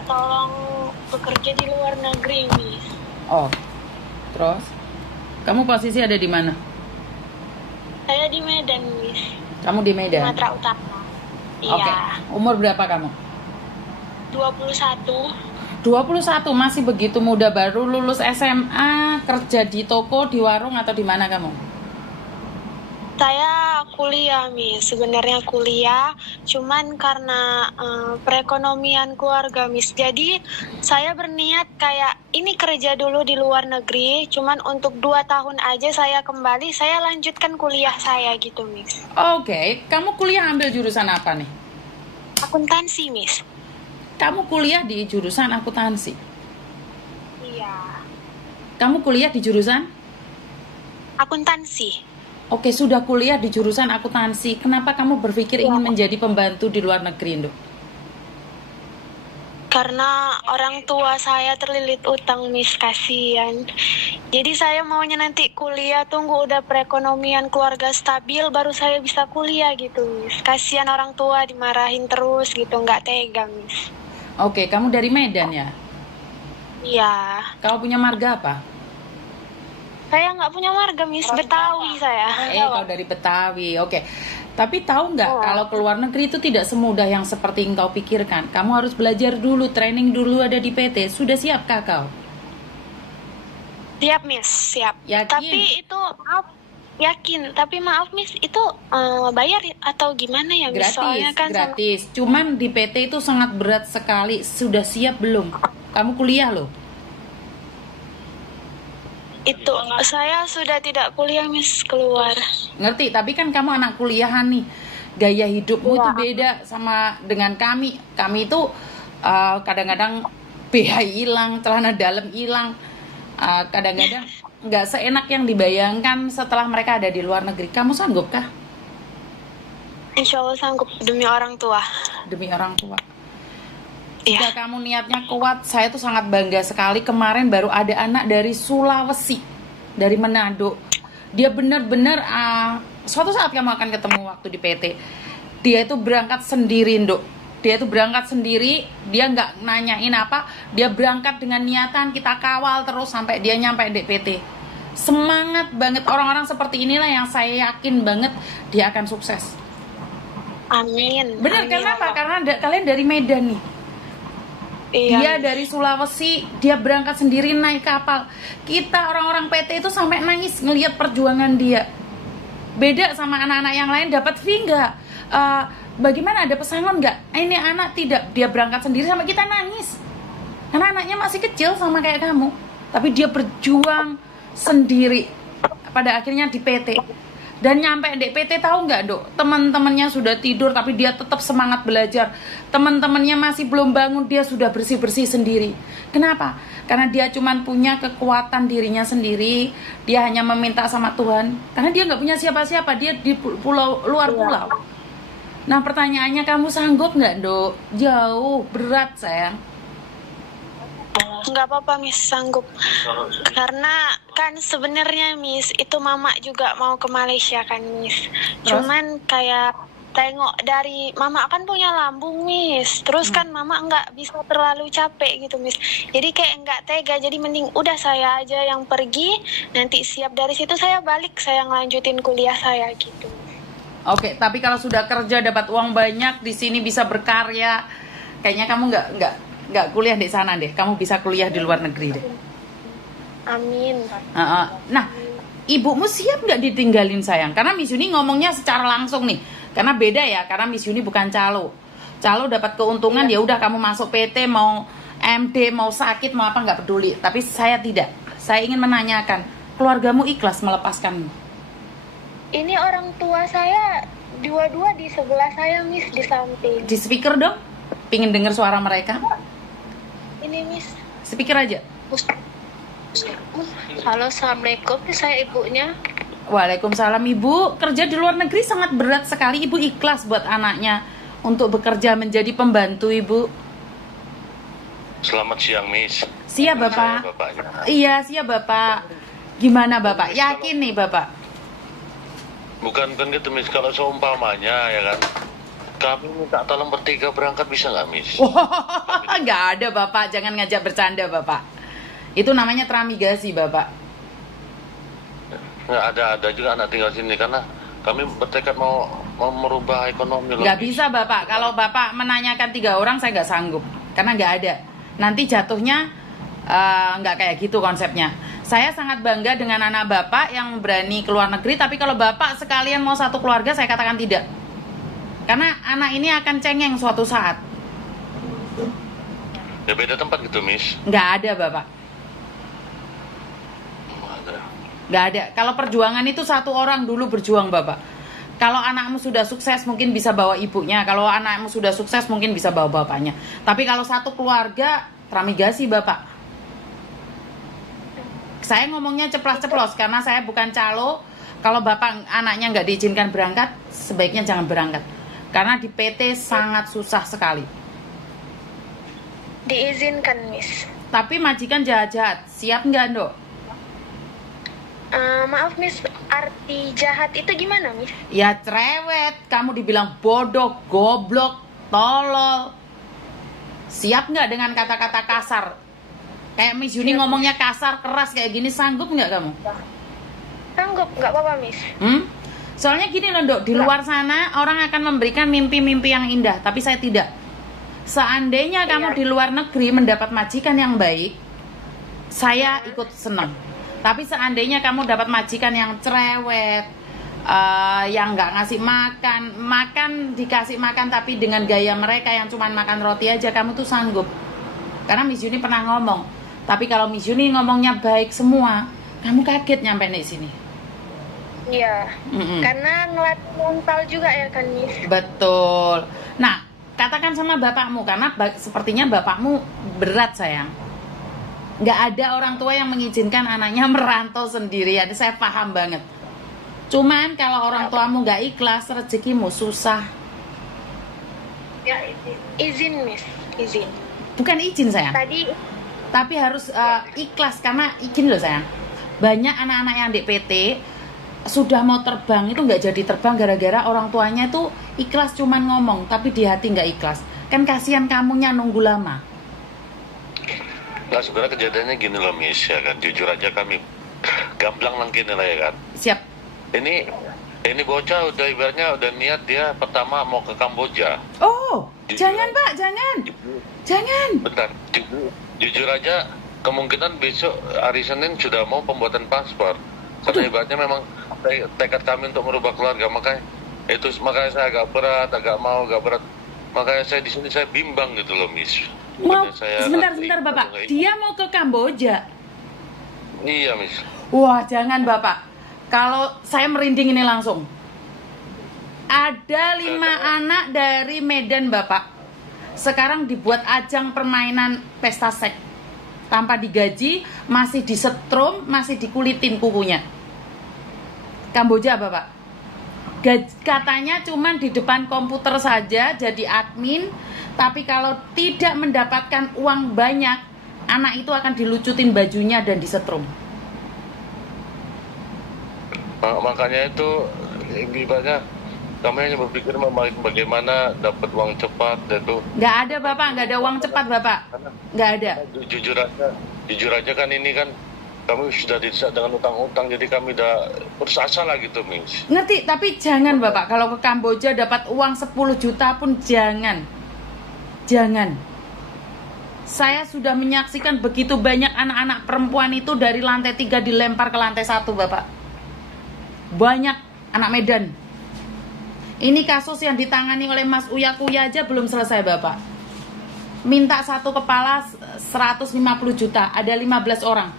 minta tolong bekerja di luar negeri, Miss. Oh, terus kamu posisi ada di mana? Saya di Medan, Miss. Kamu di Medan? Sumatera Utara. Oke. Iya. Umur berapa kamu? 21. 21, masih begitu muda, baru lulus SMA, kerja di toko, di warung, atau di mana kamu? Saya kuliah, Miss. Sebenarnya kuliah, cuman karena perekonomian keluarga, Miss. Jadi saya berniat kayak ini kerja dulu di luar negeri, cuman untuk 2 tahun aja saya kembali, saya lanjutkan kuliah saya gitu, Miss. Oke, kamu kuliah ambil jurusan apa nih? Akuntansi, Miss. Kamu kuliah di jurusan akuntansi. Iya. Kamu kuliah di jurusan? Akuntansi. Oke, sudah kuliah di jurusan akuntansi. Kenapa kamu berpikir Iya. ingin menjadi pembantu di luar negeri, Nduk? Karena orang tua saya terlilit utang, Miss, kasihan. Jadi saya maunya nanti kuliah, tunggu udah perekonomian keluarga stabil, baru saya bisa kuliah gitu, Miss. Kasihan orang tua dimarahin terus gitu, nggak tega, Miss. Oke, kamu dari Medan ya? Iya. Kamu punya marga apa? Saya nggak punya marga, Miss. Betawi saya. Kau dari Betawi. Oke. Tapi tahu nggak, Oh. kalau ke luar negeri itu tidak semudah yang seperti yang kau pikirkan. Kamu harus belajar dulu, training dulu ada di PT. Sudah siapkah kau? Siap, Miss. Siap. Yakin? Tapi itu maaf, yakin. Tapi maaf, Miss, itu bayar atau gimana ya, Miss? Gratis, Soalnya kan sama gratis. Cuman di PT itu sangat berat sekali. Sudah siap belum? Kamu kuliah loh. itu saya sudah tidak kuliah, Miss, keluar. Ngerti, tapi kan kamu anak kuliahan nih. Gaya hidupmu itu Iya. beda sama dengan kami. Kami itu kadang-kadang BH hilang, celana dalam hilang. Kadang-kadang nggak seenak yang dibayangkan setelah mereka ada di luar negeri. Kamu sanggupkah? Insya Allah sanggup demi orang tua. Demi orang tua. Iya. Jika kamu niatnya kuat, saya tuh sangat bangga sekali. Kemarin baru ada anak dari Sulawesi, dari Manado. Dia benar-benar suatu saat kamu akan ketemu waktu di PT. Dia itu berangkat sendiri, Nduk. Dia itu berangkat sendiri, dia nggak nanyain apa. Dia berangkat dengan niatan, kita kawal terus sampai dia nyampe di PT. Semangat banget, orang-orang seperti inilah yang saya yakin banget dia akan sukses. Amin. Benar, Amin. kenapa? Karena kalian dari Medan nih. Iya. Dia dari Sulawesi, dia berangkat sendiri naik kapal. Kita orang-orang PT itu sampai nangis ngelihat perjuangan dia. Beda sama anak-anak yang lain, dapat fee nggak? Bagaimana, ada pesangon nggak? Ini anak tidak, dia berangkat sendiri sama kita nangis. Karena anaknya masih kecil sama kayak kamu. Tapi dia berjuang sendiri. Pada akhirnya di PT. Dan nyampe di PT, tahu nggak, Dok? Teman-temannya sudah tidur tapi dia tetap semangat belajar. Teman-temannya masih belum bangun, dia sudah bersih-bersih sendiri. Kenapa? Karena dia cuma punya kekuatan dirinya sendiri. Dia hanya meminta sama Tuhan. Karena dia nggak punya siapa-siapa, dia di pulau, luar pulau. Nah, pertanyaannya, kamu sanggup nggak, Dok? Jauh, berat, sayang. Nggak apa-apa, Miss, sanggup. Karena kan sebenarnya, Miss, itu mama juga mau ke Malaysia kan, Miss. Terus? Cuman kayak tengok dari mama kan punya lambung, Miss. Terus kan mama nggak bisa terlalu capek gitu, Miss. Jadi kayak nggak tega. Jadi mending udah saya aja yang pergi. Nanti siap dari situ saya balik, saya ngelanjutin kuliah saya gitu. Oke, tapi kalau sudah kerja dapat uang banyak di sini bisa berkarya, kayaknya kamu nggak kuliah di sana deh. Kamu bisa kuliah di luar negeri deh. Amin. Nah, ibumu siap nggak ditinggalin, sayang? Karena Miss Yuni ngomongnya secara langsung nih. Karena beda ya, karena Miss Yuni bukan calo. Calo dapat keuntungan, ya udah kamu masuk PT, mau MD, mau sakit, mau apa nggak peduli. Tapi saya tidak. Saya ingin menanyakan, keluargamu ikhlas melepaskanmu? Ini orang tua saya dua-dua di sebelah saya, Miss, di samping. Di speaker dong, pingin dengar suara mereka. Ini, Miss. Speaker aja. Halo, assalamualaikum. Ini saya ibunya. Waalaikumsalam. Ibu kerja di luar negeri sangat berat sekali. Ibu ikhlas buat anaknya untuk bekerja menjadi pembantu, Ibu. Selamat siang, Miss. Siap, Bapak. Saya bapaknya. Iya, siap, Bapak. Gimana, Bapak? Yakin nih, Bapak? Bukan gitu, Miss. Kalau seumpamanya, ya kan, Kami minta tolong bertiga berangkat bisa nggak, Miss? Nggak ada Bapak, jangan ngajak bercanda Bapak. Itu namanya tramigasi Bapak. Nggak ada juga anak tinggal sini karena kami bertekad mau merubah ekonomi. Nggak bisa Bapak, kalau Bapak menanyakan 3 orang saya nggak sanggup. Karena nggak ada. Nanti jatuhnya nggak kayak gitu konsepnya. Saya sangat bangga dengan anak Bapak yang berani keluar negeri, tapi kalau Bapak sekalian mau satu keluarga, saya katakan tidak. Karena anak ini akan cengeng suatu saat. Ya beda tempat gitu, Miss. Nggak ada Bapak. Nggak ada. Kalau perjuangan itu satu orang dulu berjuang Bapak. Kalau anakmu sudah sukses mungkin bisa bawa ibunya. Kalau anakmu sudah sukses mungkin bisa bawa bapaknya. Tapi kalau satu keluarga, tramigasi Bapak. Saya ngomongnya ceplas-ceplos karena saya bukan calo. Kalau Bapak anaknya nggak diizinkan berangkat, sebaiknya jangan berangkat. Karena di PT sangat susah sekali. Diizinkan, Miss. Tapi majikan jahat-jahat, siap nggak, Ndok? Maaf, Miss, arti jahat itu gimana, Miss? Ya cerewet, kamu dibilang bodoh, goblok, tolol. Siap nggak dengan kata-kata kasar? Kayak Miss Yuni ngomongnya kasar, keras kayak gini, sanggup nggak kamu? Sanggup, nggak apa-apa, Miss. Soalnya gini loh, Ndok, di luar sana orang akan memberikan mimpi-mimpi yang indah, tapi saya tidak. Seandainya kamu di luar negeri mendapat majikan yang baik, saya ikut senang. Tapi seandainya kamu dapat majikan yang cerewet, yang nggak ngasih makan dikasih makan tapi dengan gaya mereka yang cuma makan roti aja, kamu tuh sanggup. Karena Miss Yuni pernah ngomong, tapi kalau Miss Yuni ngomongnya baik semua, kamu kaget nyampe di sini. Iya, karena ngelatih mental juga ya kan, Miss? Betul. Nah, katakan sama bapakmu, karena sepertinya bapakmu berat sayang. Nggak ada orang tua yang mengizinkan anaknya merantau sendirian, saya paham banget. Cuman kalau orang tuamu nggak ikhlas, rezekimu susah. Ya, izin, Miss, izin. Bukan izin sayang. Tapi harus ikhlas, karena izin loh sayang. Banyak anak-anak yang di PT sudah mau terbang itu nggak jadi terbang gara-gara orang tuanya tuh ikhlas cuman ngomong tapi di hati nggak ikhlas. Kan kasihan kamunya nunggu lama. Nah sebenarnya kejadiannya gini loh, Miss, ya kan, jujur aja kami gamblang nangkin lah ya kan. Siap. Ini bocah udah ibaratnya udah niat dia pertama mau ke Kamboja. Oh, jangan Pak, jangan. Bentar, jujur aja kemungkinan besok hari Senin sudah mau pembuatan paspor. Karena ibaratnya memang tekad kami untuk merubah keluarga, makanya saya agak berat. Makanya saya di sini saya bimbang gitu loh, Miss. Sebentar Bapak. Dia mau ke Kamboja. Iya, Miss. Wah, jangan Bapak. Kalau saya merinding ini langsung. Ada 5 anak dari Medan, Bapak. Sekarang dibuat ajang permainan pesta seks. Tanpa digaji, masih disetrum, masih dikulitin kukunya. Kamboja Bapak. Katanya cuman di depan komputer saja jadi admin, tapi kalau tidak mendapatkan uang banyak, anak itu akan dilucutin bajunya dan disetrum. Makanya itu ibaratnya kami hanya berpikir bagaimana dapat uang cepat dan itu. Nggak ada Bapak, nggak ada uang cepat Bapak. Nggak ada. Jujur aja kan ini kan kami sudah didesak dengan utang-utang, jadi kami udah putus asa lah gitu, Miss. Ngerti, tapi jangan Bapak, kalau ke Kamboja dapat uang 10 juta pun jangan. Jangan. Saya sudah menyaksikan begitu banyak anak-anak perempuan itu dari lantai 3 dilempar ke lantai 1 Bapak. Banyak anak Medan. Ini kasus yang ditangani oleh Mas Uya Kuya aja belum selesai Bapak. Minta satu kepala 150 juta, ada 15 orang.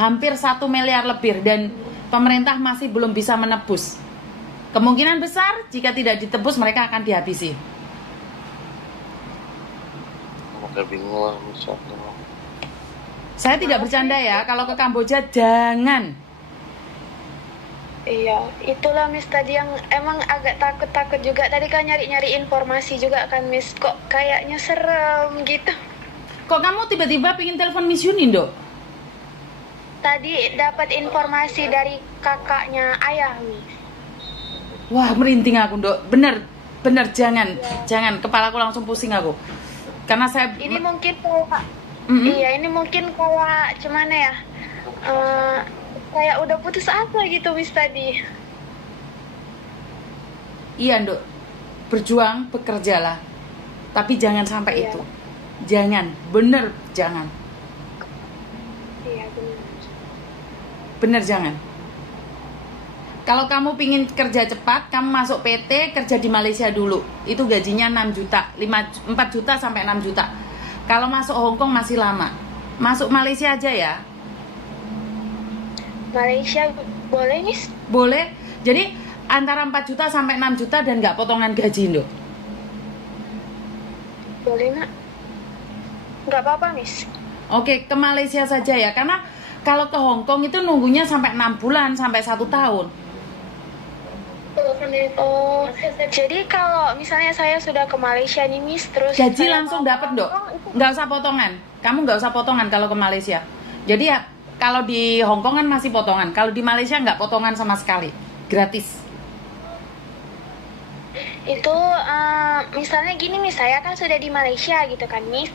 Hampir 1 miliar lebih dan pemerintah masih belum bisa menebus. Kemungkinan besar jika tidak ditebus mereka akan dihabisi. Bingung, saya tidak bercanda ya, kalau ke Kamboja jangan. Iya, itulah Miss tadi yang emang agak takut juga. Tadi kan nyari-nyari informasi juga kan Miss, kok kayaknya serem gitu. Kok kamu tiba-tiba pengen telepon Miss Yuni, Dok? Tadi dapat informasi dari kakaknya ayah, Miss. Wah, merinding aku, Dok. Bener, Bener, jangan. Kepalaku langsung pusing aku. Karena saya Ini mungkin kayak Mm-mm. iya, ini mungkin kayak gimana ya? Kayak udah putus asa gitu Miss tadi. Iya, Nduk. Berjuang, bekerjalah. Tapi jangan sampai Iya. itu. Jangan, bener jangan. Iya, benar. Bener jangan. Kalau kamu pingin kerja cepat, kamu masuk PT, kerja di Malaysia dulu. Itu gajinya 6 juta, 4 juta sampai 6 juta. Kalau masuk Hong Kong masih lama. Masuk Malaysia aja ya. Malaysia boleh Miss? Boleh. Jadi antara 4 juta sampai 6 juta dan nggak potongan gaji, Nduk. Boleh Mak? Nggak apa-apa Miss. Oke, ke Malaysia saja ya. Karena kalau ke Hong Kong itu nunggunya sampai 6 bulan, sampai 1 tahun. Oh, jadi kalau misalnya saya sudah ke Malaysia nih Miss, terus Gaji saya langsung mau ke dapat, Hong Dok. Kong, itu Nggak usah potongan. Kamu nggak usah potongan kalau ke Malaysia. Jadi ya, kalau di Hong Kong kan masih potongan. Kalau di Malaysia nggak potongan sama sekali. Gratis. itu misalnya gini Miss, saya kan sudah di Malaysia gitu kan Miss.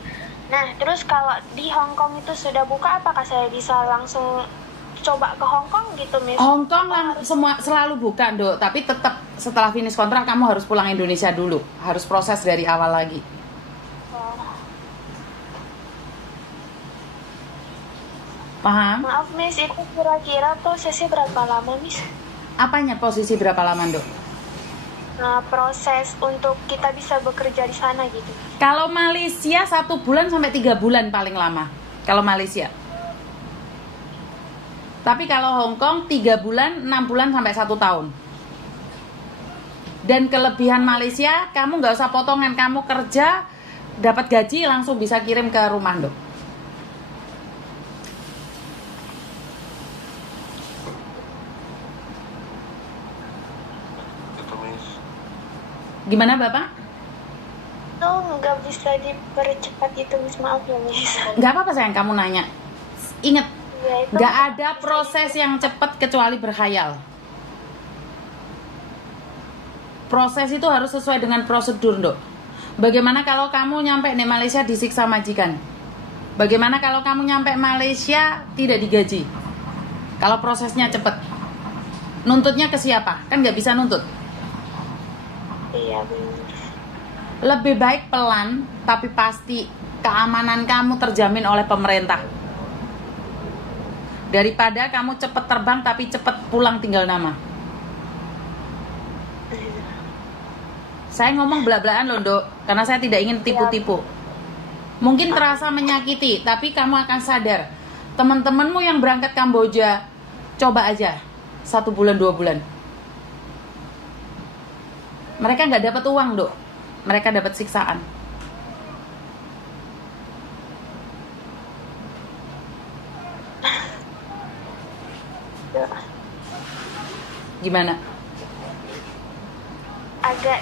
Nah, terus kalau di Hong Kong itu sudah buka, apakah saya bisa langsung coba ke Hong Kong gitu Miss? Hong Kong semua selalu buka, Dok. Tapi tetap setelah finish kontrak kamu harus pulang Indonesia dulu. Harus proses dari awal lagi. Oh, Paham? maaf Miss, itu kira-kira prosesnya berapa lama Miss? Apanya posisi berapa lama, Dok? Nah, proses untuk kita bisa bekerja di sana gitu. Kalau Malaysia 1 bulan sampai 3 bulan paling lama. Kalau Malaysia. Tapi kalau Hong Kong 3 bulan, 6 bulan sampai 1 tahun. Dan kelebihan Malaysia, kamu nggak usah potongan. Kamu kerja, dapat gaji, langsung bisa kirim ke rumah, Dok. Itu Miss. Gimana, Bapak? Itu nggak bisa dipercepat itu Miss, maaf ya Miss. Nggak apa-apa sayang, kamu nanya. Ingat, Ya, itu nggak ada proses yang cepat kecuali berkhayal. Proses itu harus sesuai dengan prosedur, Dok. Bagaimana kalau kamu nyampe di Malaysia disiksa majikan? Bagaimana kalau kamu nyampe Malaysia tidak digaji? Kalau prosesnya cepat, nuntutnya ke siapa? Kan nggak bisa nuntut. Iya benar. Lebih baik pelan, tapi pasti keamanan kamu terjamin oleh pemerintah. Daripada kamu cepat terbang tapi cepat pulang tinggal nama. Saya ngomong belak-belakan loh, Dok, karena saya tidak ingin tipu-tipu. Mungkin terasa menyakiti, tapi kamu akan sadar. Teman-temanmu yang berangkat Kamboja, coba aja 1 bulan 2 bulan. Mereka nggak dapat uang, Dok. Mereka dapat siksaan. Gimana? Agak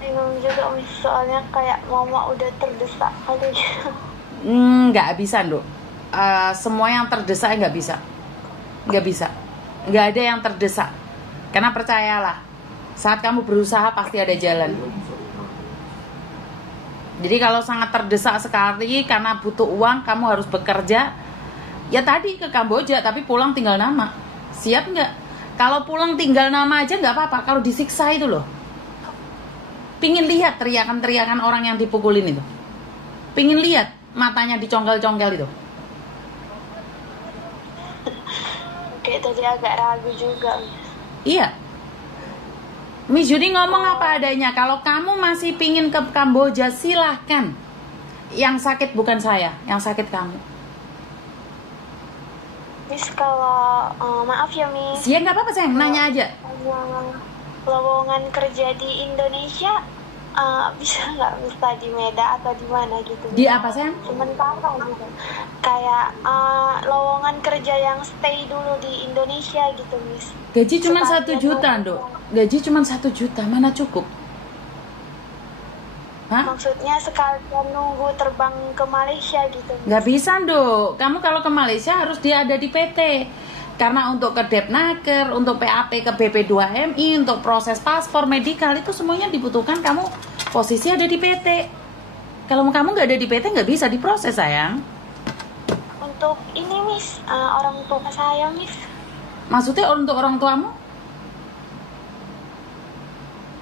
bingung juga Miss, soalnya kayak mama udah terdesak kali. Nggak bisa, Dok. Semua yang terdesak nggak bisa. Nggak bisa. Nggak ada yang terdesak. Karena percayalah, saat kamu berusaha pasti ada jalan. Jadi kalau sangat terdesak sekali karena butuh uang, kamu harus bekerja. Ya tadi ke Kamboja, tapi pulang tinggal nama. Siap nggak? Kalau pulang tinggal nama aja nggak apa-apa. Kalau disiksa itu loh. Pingin lihat teriakan-teriakan orang yang dipukulin itu. Pingin lihat matanya dicongkel-congkel itu. Kayak tadi agak ragu juga Miss. Iya. Miss Judy ngomong apa adanya. Kalau kamu masih pingin ke Kamboja, silahkan. Yang sakit bukan saya, yang sakit kamu. Miss, kalau maaf ya Miss, Ya nggak apa-apa sayang, nanya aja. lowongan kerja di Indonesia bisa nggak Miss di Medan atau di mana gitu? Di apa sayang? Sementara gitu. Kayak lowongan kerja yang stay dulu di Indonesia gitu Miss. Gaji cuma 1 Sekalian juta, mau- Dok. Gaji cuma 1 juta, mana cukup? Hah? Maksudnya sekalian nunggu terbang ke Malaysia gitu Miss. Nggak bisa, Dok. Kamu kalau ke Malaysia harus dia ada di PT. Karena untuk ke Depnaker, untuk PAP ke BP2MI, untuk proses paspor, medikal, itu semuanya dibutuhkan kamu posisi ada di PT. Kalau kamu nggak ada di PT, nggak bisa diproses, sayang. Untuk ini, Miss, orang tua saya, Miss. Maksudnya untuk orang tuamu?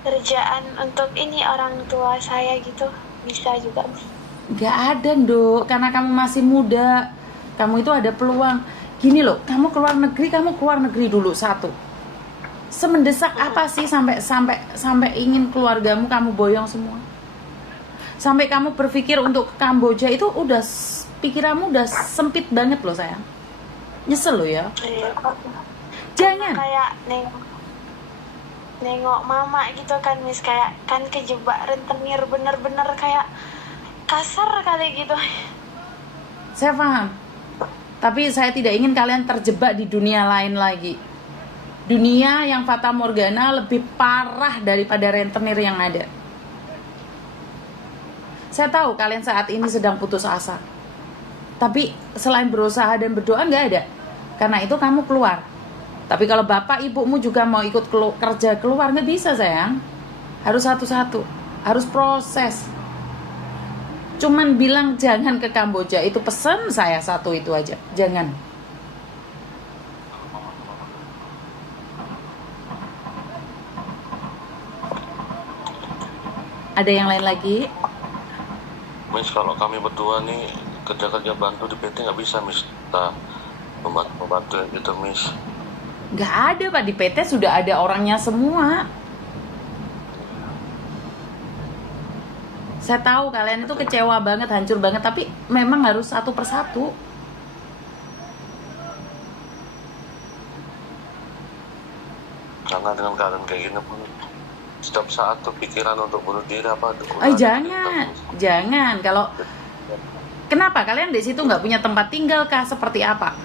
Kerjaan untuk ini orang tua saya gitu. Bisa juga, Miss. Nggak ada, Nduk. Karena kamu masih muda. Kamu itu ada peluang. Gini loh, kamu keluar negeri dulu satu. Semendesak apa sih sampai ingin keluargamu kamu boyong semua? Sampai kamu berpikir untuk ke Kamboja itu udah pikiranmu udah sempit banget loh, sayang. Nyesel loh ya. Iya. Jangan. Kayak nengok mama gitu kan, Miss, kayak kan kejebak rentenir bener-bener kayak kasar kali gitu. Saya paham. Tapi saya tidak ingin kalian terjebak di dunia lain lagi. Dunia yang fata morgana lebih parah daripada rentenir yang ada. Saya tahu kalian saat ini sedang putus asa. Tapi selain berusaha dan berdoa nggak ada. Karena itu kamu keluar. Tapi kalau bapak ibumu juga mau ikut kerja keluar, nggak bisa, sayang. Harus satu-satu. Harus proses. Cuman bilang jangan ke Kamboja, itu pesan saya satu itu aja. Jangan. Ada yang lain lagi? Miss, kalau kami berdua nih kerja-kerja bantu di PT nggak bisa, Miss. Kita membantu gitu, Miss. Nggak ada, Pak. Di PT sudah ada orangnya semua. Saya tahu kalian itu kecewa banget, hancur banget, tapi memang harus satu persatu. Karena dengan keadaan kayak gini pun setiap saat tuh pikiran untuk bunuh diri apa? Jangan. Kalau kenapa kalian di situ nggak punya tempat tinggal kah? Seperti apa?